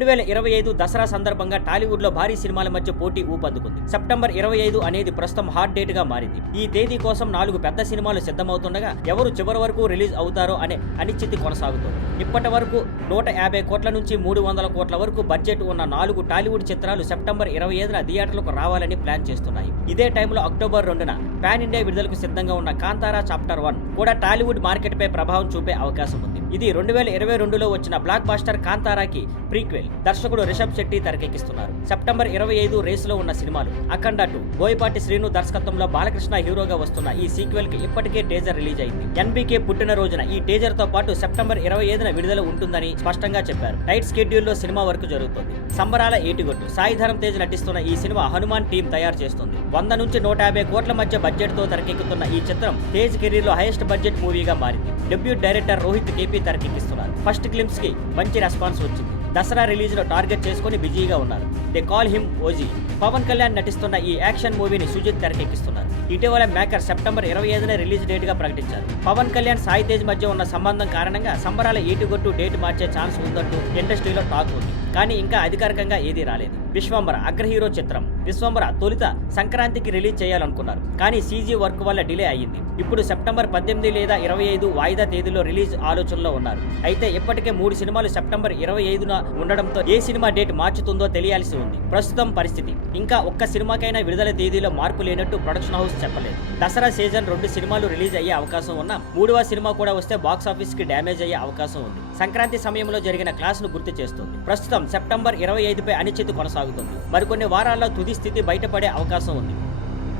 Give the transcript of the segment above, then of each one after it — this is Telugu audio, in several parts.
2025 దసరా సందర్భంగా టాలీవుడ్ లో భారీ సినిమాల మధ్య పోటీ ఊపందుకుంది. సెప్టెంబర్ 25 అనేది ప్రస్తుతం హాట్ డేట్ గా మారింది. ఈ తేదీ కోసం 4 పెద్ద సినిమాలు సిద్ధమవుతుండగా ఎవరు చివరి వరకు రిలీజ్ అవుతారో అనే అనిశ్చితి కొనసాగుతోంది. ఇప్పటి వరకు 150 కోట్ల నుంచి 300 కోట్ల వరకు బడ్జెట్ ఉన్న 4 టాలీవుడ్ చిత్రాలు సెప్టెంబర్ 25న థియేటర్లకు రావాలని ప్లాన్ చేస్తున్నాయి. ఇదే టైంలో అక్టోబర్ 2న పాన్ ఇండియా విడుదలకు సిద్ధంగా ఉన్న కాంతారా చాప్టర్ 1 కూడా టాలీవుడ్ మార్కెట్ పై ప్రభావం చూపే అవకాశం ఉంది. ఇది 2022లో వచ్చిన బ్లాక్ బాస్టర్ కాంతారాకి ప్రీక్వెల్. దర్శకుడు రిషబ్ శెట్టి తెరకెక్కిస్తున్నారు. సెప్టెంబర్ 25 రేసులో ఉన్న సినిమాలు అఖండ 2. బోయపాటి శ్రీను దర్శకత్వంలో బాలకృష్ణ హీరోగా వస్తున్న ఈ సీక్వెల్ కి ఇప్పటికే టేజర్ రిలీజ్ అయింది. ఎన్బీకే పుట్టిన రోజున ఈ టేజర్ తో పాటు సెప్టెంబర్ 25న విడుదల ఉంటుందని స్పష్టంగా చెప్పారు. టైట్ స్కెడ్యూల్లో సినిమా వర్క్ జరుగుతుంది. సంబరాల ఏటిగొట్టు సాయి ధరమ్ తేజ్ నటిస్తున్న ఈ సినిమా హనుమాన్ టీం తయారు చేస్తుంది. 100 నుంచి 150 కోట్ల మధ్య బడ్జెట్ తో తెరకెక్కుతున్న ఈ చిత్రం తేజ్ కెరీర్ లో హైయెస్ట్ బడ్జెట్ మూవీగా మారింది. డెబ్యూట్ డైరెక్టర్ రోహిత్ కేపీ తెరకెక్కిస్తున్నారు. ఫస్ట్ గ్లింప్స్ కి మంచి రెస్పాన్స్ వచ్చింది. దసరా రిలీజ్ లో టార్గెట్ చేసుకుని బిజీగా ఉన్నారు. They call him OG. Pawan Kalyan నటిస్తున్న ఈ యాక్షన్ మూవీని సుజిత్ తెరకెక్కిస్తున్నారు. ఇటీవల మేకర్ సెప్టెంబర్ 25న రిలీజ్ డేట్ గా ప్రకటించారు. పవన్ కళ్యాణ్ సాయి తేజ్ మధ్య ఉన్న సంబంధం కారణంగా సంబరాల ఏటుగొట్టు డేట్ మార్చే ఛాన్స్ ఉందంటూ ఇండస్ట్రీలో టాక్ ఉంది. కానీ ఇంకా అధికారికంగా ఏదీ రాలేదు. విశ్వంబర అగ్ర హీరో చిత్రం. విశ్వంబర తొలుత సంక్రాంతికి రిలీజ్ చేయాలనుకున్నారు. కానీ సీజీ వర్క్ వల్ల డిలే అయ్యింది. ఇప్పుడు సెప్టెంబర్ 18 లేదా 25 వాయిదా తేదీలో రిలీజ్ ఆలోచనలో ఉన్నారు. అయితే ఇప్పటికే 3 సినిమాలు సెప్టెంబర్ 25న ఉండడంతో ఏ సినిమా డేట్ మార్చుతుందో తెలియాల్సి ఉంది. ప్రస్తుతం పరిస్థితి ఇంకా ఒక్క సినిమాకైనా విడుదల తేదీలో మార్పు లేనట్టు ప్రొడక్షన్ హౌస్ చెప్పలేదు. దసరా సీజన్ 2 సినిమాలు రిలీజ్ అయ్యే అవకాశం ఉన్నా 3వ సినిమా కూడా వస్తే బాక్స్ ఆఫీస్ కి డ్యామేజ్ అయ్యే అవకాశం ఉంది. సంక్రాంతి సమయంలో జరిగిన క్లాస్ ను గుర్తు చేస్తుంది. ప్రస్తుతం సెప్టెంబర్ 25పై అనిశ్చితి కొనసాగుతుంది. మరికొన్ని వారాల్లో తుది స్థితి బయటపడే అవకాశం ఉంది.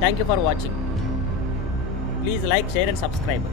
Thank you for watching. Please like, share and subscribe.